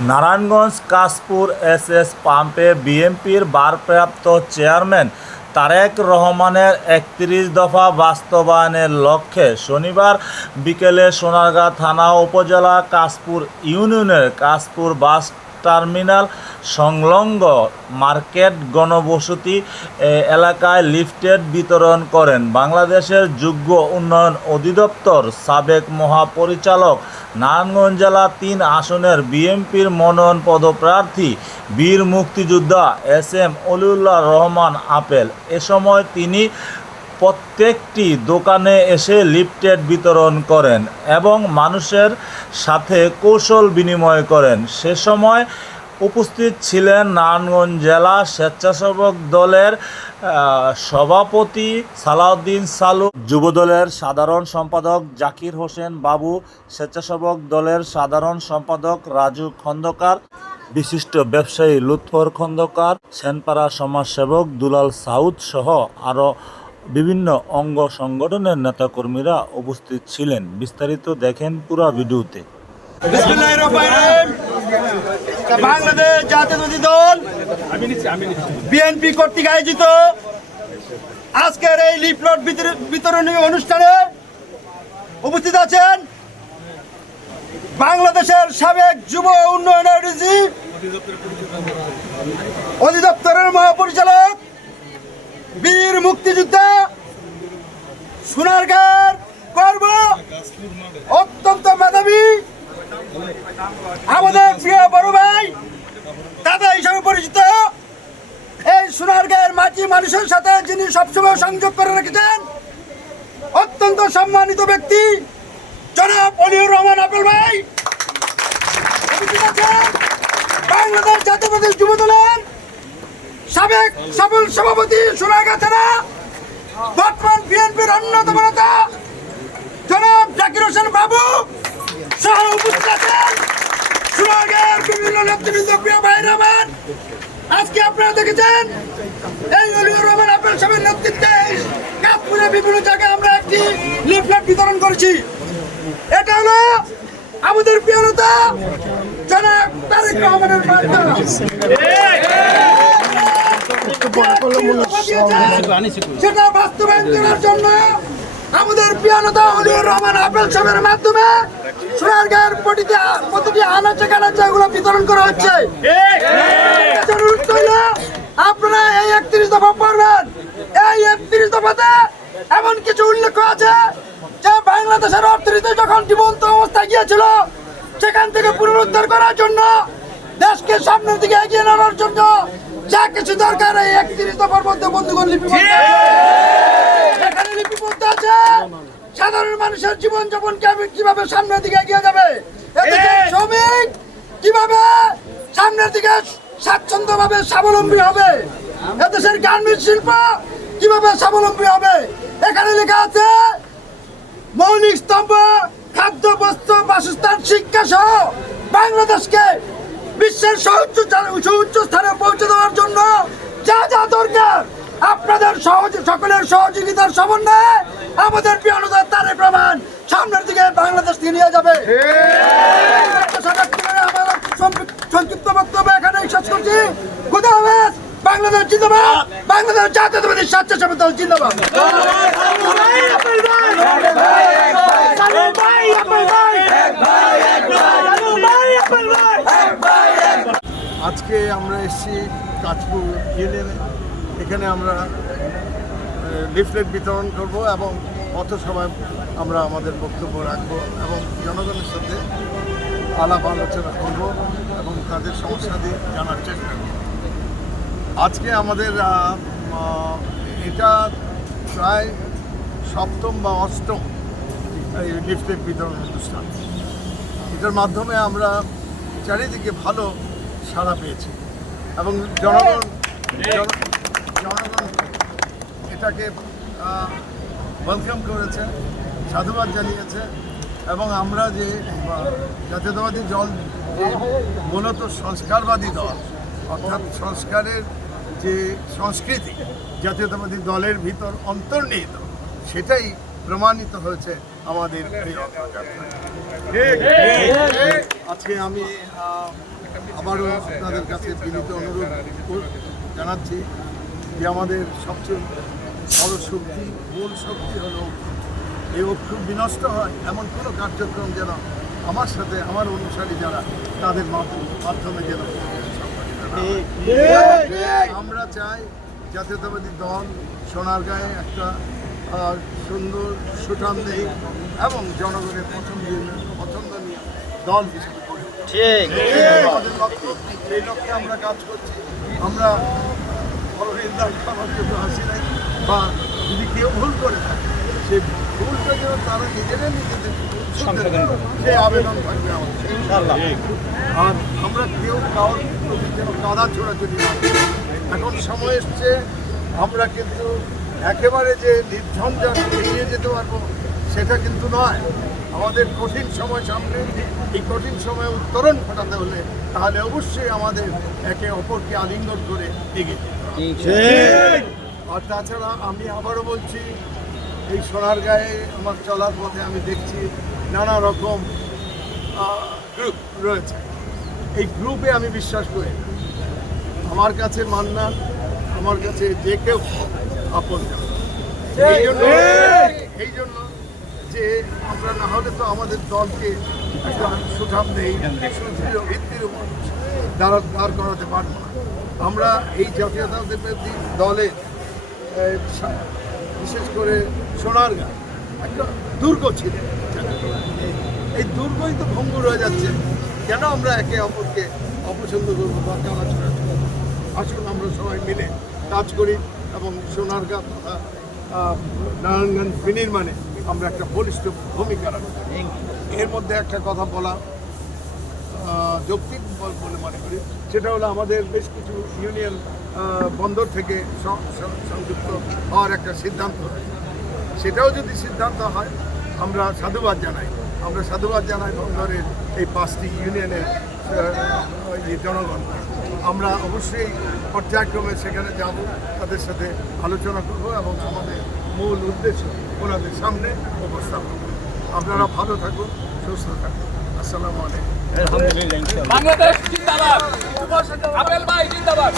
Narayanganj Kashpur S S পাম্পে বিএনপির বারপ্রাপ্ত chairman Tarique রহমানের একত্রিশ দফা বাস্তবায়নের লক্ষ্যে শনিবার বিকেলে সোনারগাঁ থানা উপজেলা কাশপুর ইউনিয়নের কাশপুর বাস টার্মিনাল সংলগ্ন মার্কেট গণবসতি এলাকায় লিফটেড বিতরণ করেন। বাংলাদেশের যোগ্য উন্নয়ন অধিদপ্তর সাবেক মহাপরিচালক নারায়ণগঞ্জ জেলা তিন আসনের বিএনপির মনোনয়ন পদপ্রার্থী বীর মুক্তিযোদ্ধা এস এম অলিউল্লাহ রহমান আপেল। এ সময় তিনি প্রত্যেকটি দোকানে এসে লিফটেড বিতরণ করেন এবং মানুষের সাথে কৌশল বিনিময় করেন। সে সময় উপস্থিত ছিলেন নারায়ণগঞ্জ জেলা স্বেচ্ছাসেবক দলের সভাপতি সালাউদ্দিন সালু যুবদলের সাধারণ সম্পাদক জাকির হোসেন বাবু, স্বেচ্ছাসেবক দলের সাধারণ সম্পাদক রাজু খন্দকার, বিশিষ্ট ব্যবসায়ী লুৎফর খন্দকার, সেনপাড়া সমাজসেবক দুলাল সাউদ সহ আরও বিভিন্ন অঙ্গ সংগঠনের নেতাকর্মীরা উপস্থিত ছিলেন বিস্তারিত দেখেন পুরা ভিডিওতে। বাংলাদেশ জাতীয়তাবাদী দল, বিএনপি কর্তৃক আয়োজিত আজকের এই লিফলট বিতর- বিতরণী অনুষ্ঠানে উপস্থিত আছেন বাংলাদেশের সাবেক যুব উন্নয়ন অধিদপ্তরের মহাপরিচালক বীর মুক্তিযোদ্ধা সোনারগাঁর গর্ব অত্যন্ত মেধাবী আমাদের প্রিয় বড় ভাই, দাদা হিসাবে পরিচিত। এই সোনারগাঁয়ের মাটি মানুষের সাথে যিনি সবসময় সংযোগ করে রেখেছেন, অত্যন্ত সম্মানিত ব্যক্তি, জনাব অলিউর রহমান আপেল ভাই। বাংলাদেশ জাতীয়বাদী যুব দলের সাবেক সফল সভাপতি সোনারগাঁ থানা বর্তমান বিএনপির অন্যতম নেতা জনাব জাকির হোসেন বাবু সহ উপস্থিত আছেন সুরাগের বিভিন্ন নেতৃবৃন্দ, প্রিয় ভাই রহমান আজকে আপনারা দেখেছেন, এই অলিউর রহমান আপেল সাহেবের নেতৃত্বে কাশপুরে বিভিন্ন জায়গায় আমরা একটি লিফলেট বিতরণ করেছি। এটা হলো আমাদের প্রিয় নেতা জনাব তারেক রহমানের সেটা বাস্তবায়ন করার জন্য আমাদের প্রিয় নেতা রহমান আপেল সাহেবের মাধ্যমে সোনারগাঁয়ের প্রতিটি প্রতিটি আনাচে কানাচে এগুলো বিতরণ করা হচ্ছে। আপনারা এই একত্রিশ দফা পড়বেন। এই একত্রিশ দফাতে এমন কিছু উল্লেখ আছে যে বাংলাদেশের অর্থনীতি যখন জীবন্ত অবস্থায় গিয়েছিল সেখান থেকে পুনরুদ্ধার করার জন্য দেশকে সামনের দিকে এগিয়ে নেওয়ার জন্য যা কিছু দরকার এই একত্রিশ দফার মধ্যে বন্ধুগণ লিপিবদ্ধ। এখানে লিপিবদ্ধ আছে। সাধারণ মানুষের জীবন যাপন কীভাবে সামনের দিকে এগিয়ে যাবে? এদিকে শ্রমিক কীভাবে সামনের দিকে স্বাচ্ছন্দ্যভাবে স্বাবলম্বী হবে? এদেশের গার্মেন্ট শিল্প কীভাবে স্বাবলম্বী হবে? এখানে লেখা আছে মৌলিক স্তম্ভ খাদ্য বস্ত্র বাসস্থান শিক্ষা সহ বাংলাদেশকে বিশ্বের সর্বোচ্চ স্থানে পৌঁছে দেওয়ার জন্য যা যা দরকার আপনাদের সহজ সকলের সহযোগিতার সমন্বয়ে আমাদের প্রিয়নদার তারেক প্রমাণ সামনের দিকে বাংলাদেশ নিয়ে যাবে সংক্ষিপ্ত- বক্তব্য এখানে শেষ করছি বাংলাদেশ জিন্দাবাদ বাংলাদেশ জাতীয়তাবাদী স্বেচ্ছাসেবক দল জিন্দাবাদ আজকে আমরা এসেছি কাজপুর ইউনিয়নে। এখানে আমরা লিফলেট বিতরণ করব এবং সময় আমরা আমাদের বক্তব্য রাখব এবং জনগণের সাথে আলাপ আলোচনা করব এবং তাদের সমস্যাদি জানার চেষ্টা করব। আজকে আমাদের এটা প্রায় সপ্তম বা অষ্টম এই লিফলেট বিতরণ অনুষ্ঠান। এটার মাধ্যমে আমরা চারিদিকে ভালো সাড়া পেয়েছি এবং জনগণ জনগণ এটাকে ওয়েলকাম করেছে সাধুবাদ জানিয়েছে এবং আমরা যে জাতীয়তাবাদী দল মূলত সংস্কারবাদী দল অর্থাৎ সংস্কারের যে সংস্কৃতি জাতীয়তাবাদী দলের ভিতর অন্তর্নিহিত সেটাই প্রমাণিত হয়েছে আমাদের এই রথযাত্রায়। আজকে আমি আবারও আপনাদের কাছে বিনীত অনুরোধ জানাচ্ছি যে আমাদের সবচেয়ে বড় শক্তি, মূল শক্তি হলো। এই ঐক্য বিনষ্ট হয়, এমন কোনো কার্যক্রম যেন আমার সাথে, আমার অনুসারী যারা, তাদের মাধ্যমে যেন। আমরা চাই জাতীয়তাবাদী দল সোনারগাঁয়ে একটা সুন্দর সুঠাম দেহ এবং জনগণের পছন্দ পছন্দনীয় দল হিসেবে আমাদের লক্ষ্য সেই লক্ষ্যে আমরা কাজ করছি আমরা হাসি নাই বা যদি কেউ ভুল করে। থাকে সে ভুলটা যেন তারা নিজেরা নিজেদের সেই আবেদন থাকবে আমাদের। আর আমরা কেউ কারোর প্রতি যেন কাদা ছোড়াছুড়ি না এখন সময় এসছে আমরা কিন্তু একেবারে যে নির্ঝঞ্ঝাট এড়িয়ে যেতে পারব সেটা কিন্তু নয়। আমাদের কঠিন সময় সামনে এই কঠিন সময়ে উত্তরণ ঘটাতে হলে তাহলে অবশ্যই আমাদের একে অপরকে আলিঙ্গন করে এগিয়ে আর তাছাড়া আমি আবারও বলছি এই সোনার গায়ে আমার চলার পথে আমি দেখছি নানা রকম গ্রুপ রয়েছে। এই গ্রুপে আমি বিশ্বাস করি আমার কাছে মান্নান আমার কাছে যে কেউ আপন এই জন্য আমরা না হলে তো আমাদের দলকে সুঠাম নেই সুদৃঢ় ভিত্তির উপর দাঁড়া দাঁড় করাতে পারব না। আমরা এই জাতীয়তাবাদী দলের বিশেষ করে সোনার সোনারগাঁ, একটা দুর্গ ছিল এই দুর্গই তো ভঙ্গুর হয়ে যাচ্ছে। কেন আমরা একে অপরকে অপছন্দ করব বা চলাচলা আসুন আমরা সবাই মিলে কাজ করি এবং সোনারগাঁ তথা নারায়ণগঞ্জ বিনির্মাণে আমরা একটা বলিষ্ঠ ভূমিকা রাখব। এর মধ্যে একটা কথা বলা যৌক্তিক বলে মনে করি। সেটা হলো আমাদের বেশ কিছু ইউনিয়ন বন্দর থেকে সংযুক্ত হওয়ার একটা সিদ্ধান্ত সেটাও যদি সিদ্ধান্ত হয় আমরা সাধুবাদ জানাই। আমরা সাধুবাদ জানাই বন্দরের এই পাঁচটি ইউনিয়নের জনগণ। আমরা অবশ্যই পর্যায়ক্রমে সেখানে যাব তাদের সাথে আলোচনা করব এবং আমাদের মূল উদ্দেশ্য ওনাদের সামনে উপস্থাপন। আপনারা ভালো থাকুন সুস্থ থাকুন। আসসালামু আলাইকুম। বাংলাদেশ জিন্দাবাদ। আপেল ভাই জিন্দাবাদ।